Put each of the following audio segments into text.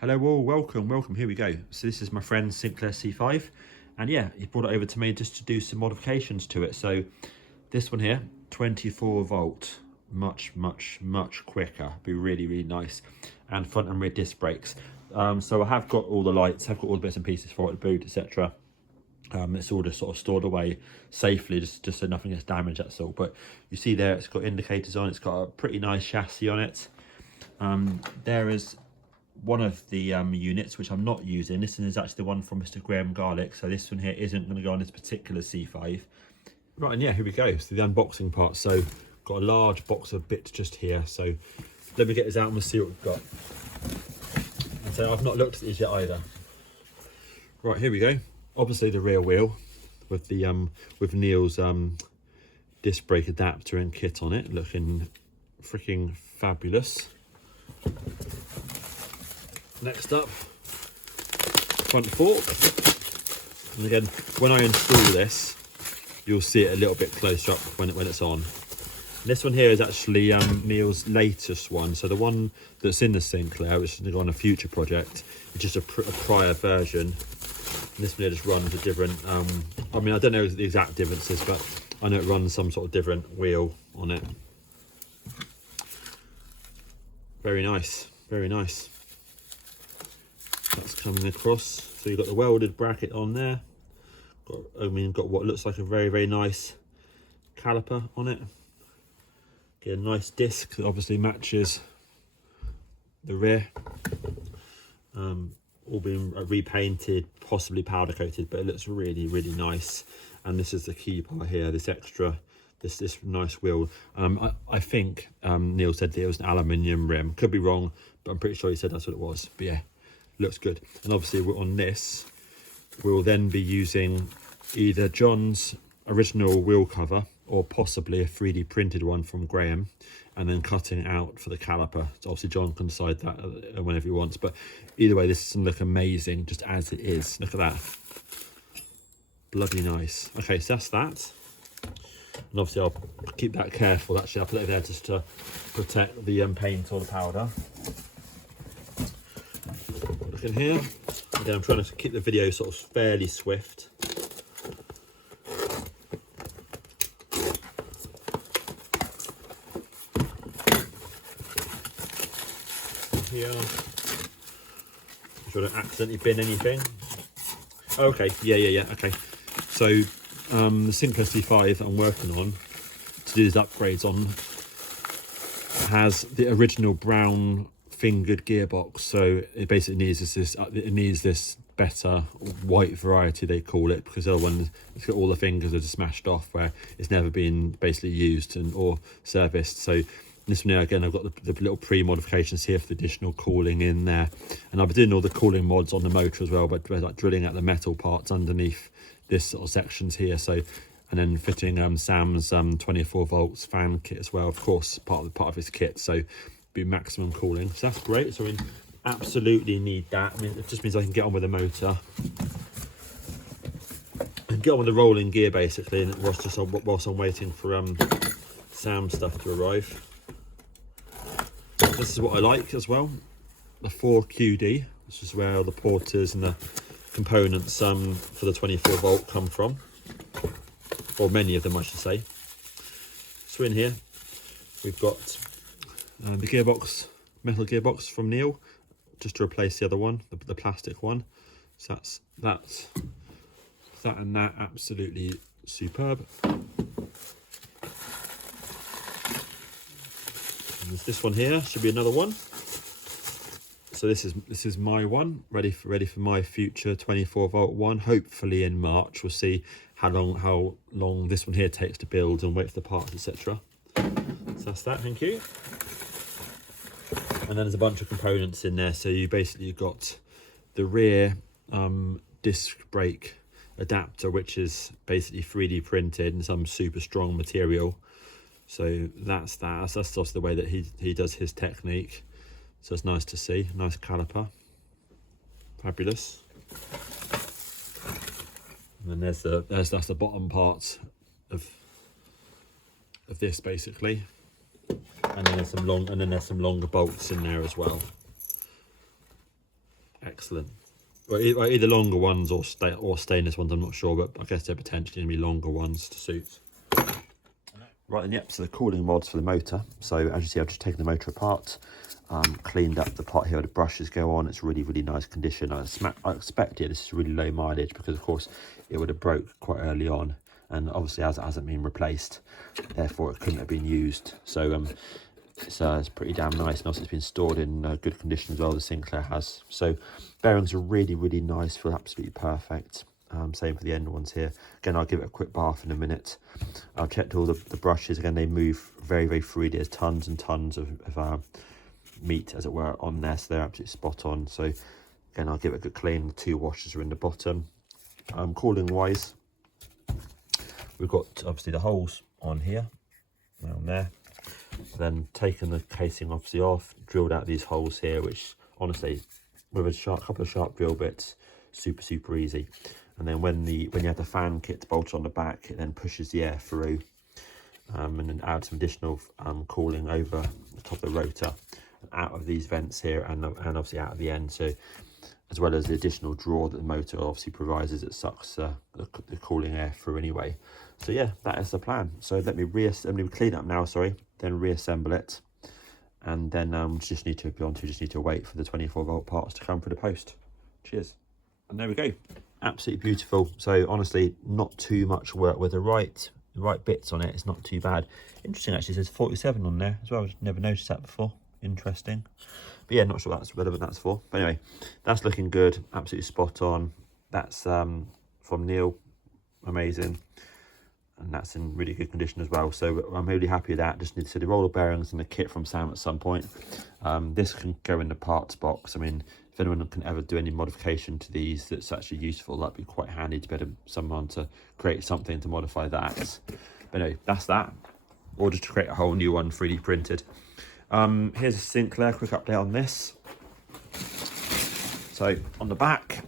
Hello all, welcome, here we go. So this is my friend Sinclair C5, and yeah, he brought it over to me just to do some modifications to it. So this one here, 24 volt, much quicker, be really nice, and front and rear disc brakes. So I have got all the lights, I've got all the bits and pieces for it, the boot, etc. It's all just sort of stored away safely, just so nothing gets damaged, that's all. But you see there, it's got indicators on, it's got a pretty nice chassis on it. There is one of the units which I'm not using. This one is actually the one from Mr. Graham Garlick, so this one here isn't going to go on this particular C5. Right, and yeah, here we go. So the unboxing part. So got a large box of bits just here, so let me get this out and we'll see what we've got. And so I've not looked at these yet either. Right, here we go. Obviously the rear wheel with the with Neil's disc brake adapter and kit on it, looking freaking fabulous. Next up, front fork. And again, when I install this, you'll see it a little bit closer up when it's on. And this one here is actually Neil's latest one. So the one that's in the Sinclair, which is on a future project, is just a prior version. And this one here just runs a different, I mean, I don't know the exact differences, but I know it runs some sort of different wheel on it. Very nice, very nice. That's coming across. So you've got the welded bracket on there. Got what looks like a very nice caliper on it. Get a nice disc that obviously matches the rear. All been repainted, possibly powder coated, but it looks really nice. And this is the key part here, this extra, this nice wheel. I think Neil said that it was an aluminium rim. Could be wrong, but I'm pretty sure he said that's what it was. But yeah, looks good. And obviously on this, we'll then be using either John's original wheel cover or possibly a 3D printed one from Graham, and then cutting out for the caliper. So obviously John can decide that whenever he wants, but either way, this is gonna look amazing just as it is. Look at that, bloody nice. Okay, so that's that. And obviously I'll keep that careful. Actually, I'll put it there just to protect the paint or the powder. Look in here. Again, I'm trying to keep the video sort of fairly swift. Here. Sure I don't accidentally bin anything. Okay, yeah, okay. So the Sinclair C5 that I'm working on to do these upgrades on has the original brown fingered gearbox, so it basically needs this better white variety, they call it, because the other one, it's got all the fingers are just smashed off where it's never been basically used or serviced. So this one here, again, I've got the little pre-modifications here for the additional cooling in there, and I've been doing all the cooling mods on the motor as well, but like drilling out the metal parts underneath this sort of sections here. So, and then fitting Sam's 24 volts fan kit as well, of course, part of his kit, so be maximum cooling. So that's great. So we absolutely need that. I mean, it just means I can get on with the motor and get on with the rolling gear basically, and whilst I'm waiting for Sam's stuff to arrive. This is what I like as well, the 4QD. This is where the porters and the components for the 24 volt come from, or many of them I should say. So in here we've got the gearbox, metal gearbox from Neil, just to replace the other one, the plastic one. So that's that and that, absolutely superb. And there's this one here, should be another one. So this is my one, ready for my future 24 volt one, hopefully in March. We'll see how long this one here takes to build and wait for the parts, etc. So that's that, thank you. And then there's a bunch of components in there. So you basically got the rear disc brake adapter, which is basically 3D printed in some super strong material. So that's also the way that he does his technique. So it's nice to see, nice caliper, fabulous. And then that's the bottom part of this basically. And then there's some longer bolts in there as well. Excellent. Well, either longer ones or stainless ones, I'm not sure, but I guess they're potentially going to be longer ones to suit. Right then, yep, so the cooling mods for the motor. So as you see, I've just taken the motor apart, cleaned up the part here where the brushes go on. It's really, really nice condition. I expected this is really low mileage because, of course, it would have broke quite early on. And obviously, as it hasn't been replaced, therefore it couldn't have been used. So it's pretty damn nice, and also it's been stored in good condition as well, the Sinclair has. So bearings are really, really nice, feel absolutely perfect. Same for the end ones here. Again, I'll give it a quick bath in a minute. I've checked all the brushes. Again, they move very, very freely. There's tons and tons of meat, as it were, on there, so they're absolutely spot on. So again, I'll give it a good clean. The 2 washers are in the bottom. Cooling wise, we've got obviously the holes on here, around there. Then taken the casing obviously off, drilled out these holes here, which honestly, with a couple of sharp drill bits, super easy. And then when you have the fan kit bolted on the back, it then pushes the air through, and then adds some additional cooling over the top of the rotor, out of these vents here, and obviously out of the end. So as well as the additional draw that the motor obviously provides, as it sucks the cooling air through anyway. So yeah, that is the plan. So let me clean up now, sorry, then reassemble it, and then just need to wait for the 24-volt parts to come for the post. Cheers. And there we go, absolutely beautiful. So honestly, not too much work with the right bits on it. It's not too bad. Interesting, actually, it says 47 on there as well. I've never noticed that before. Interesting. But yeah, not sure that's relevant that's for. But anyway, that's looking good, absolutely spot on. That's from Neil, amazing. And that's in really good condition as well. So I'm really happy with that. Just need to see the roller bearings and the kit from Sam at some point. This can go in the parts box. I mean, if anyone can ever do any modification to these that's actually useful, that'd be quite handy to be able to someone to create something to modify that. But anyway, that's that. Or just to create a whole new one 3D printed. Here's a Sinclair, quick update on this. So on the back,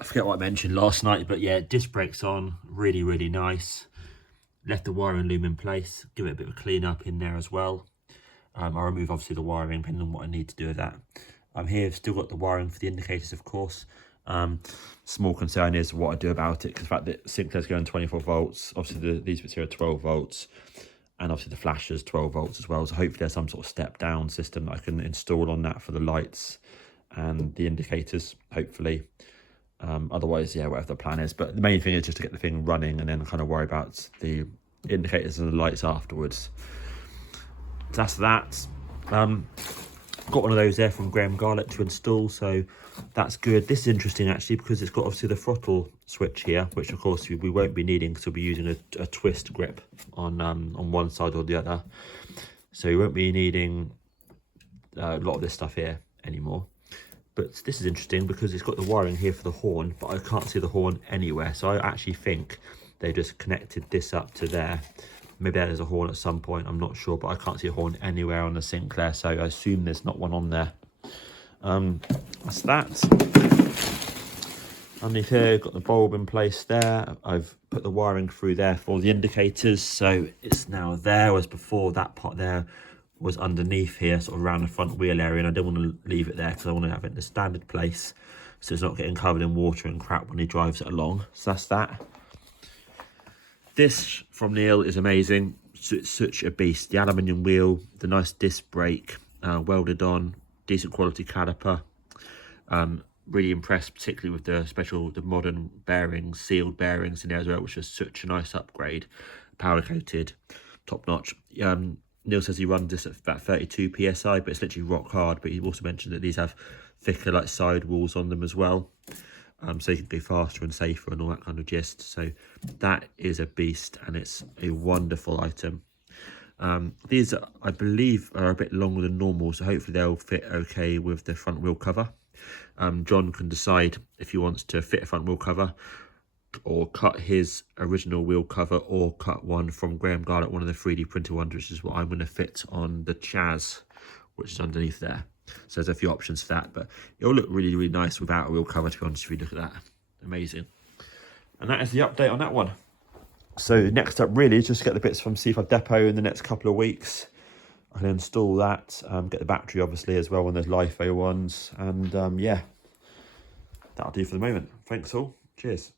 I forget what I mentioned last night, but yeah, disc brakes on, really, really nice. Left the wiring loom in place, give it a bit of a clean up in there as well. I'll remove obviously the wiring depending on what I need to do with that. Here I've still got the wiring for the indicators, of course. Small concern is what I do about it, because the fact that Sinclair's going 24 volts, obviously these bits here are 12 volts, and obviously the flashers 12 volts as well. So hopefully there's some sort of step down system that I can install on that for the lights and the indicators, hopefully. Otherwise, yeah, whatever the plan is. But the main thing is just to get the thing running and then kind of worry about the indicators and the lights afterwards. So that's that. Got one of those there from Graham Garlick to install, so that's good. This is interesting actually, because it's got obviously the throttle switch here, which of course we won't be needing because we'll be using a twist grip on one side or the other. So we won't be needing a lot of this stuff here anymore. But this is interesting because it's got the wiring here for the horn, but I can't see the horn anywhere. So I actually think they just connected this up to there. Maybe there's a horn at some point, I'm not sure, but I can't see a horn anywhere on the Sinclair, so I assume there's not one on there. That's that. Underneath here, got the bulb in place there. I've put the wiring through there for the indicators, so it's now there, whereas before that part there was underneath here, sort of around the front wheel area, and I didn't want to leave it there because I want to have it in the standard place, so it's not getting covered in water and crap when he drives it along. So that's that. This from Neil is amazing. It's such a beast. The aluminium wheel, the nice disc brake, welded on, decent quality caliper. Really impressed, particularly with the modern bearings, sealed bearings in there as well, which is such a nice upgrade. Powder coated, top notch. Neil says he runs this at about 32 psi, but it's literally rock hard. But he also mentioned that these have thicker like sidewalls on them as well. so you can go faster and safer and all that kind of gist. So that is a beast, and it's a wonderful item. These, I believe, are a bit longer than normal, so hopefully they'll fit okay with the front wheel cover. John can decide if he wants to fit a front wheel cover or cut his original wheel cover, or cut one from Graham Garrett, one of the 3D printed ones, which is what I'm going to fit on the Chaz, which is underneath there. So there's a few options for that, but it'll look really, really nice without a wheel cover, to be honest with you. Look at that. Amazing. And that is the update on that one. So next up really is just get the bits from C5 Depot in the next couple of weeks. I can install that, get the battery obviously as well on those LiFo ones, and yeah, that'll do for the moment. Thanks all. Cheers.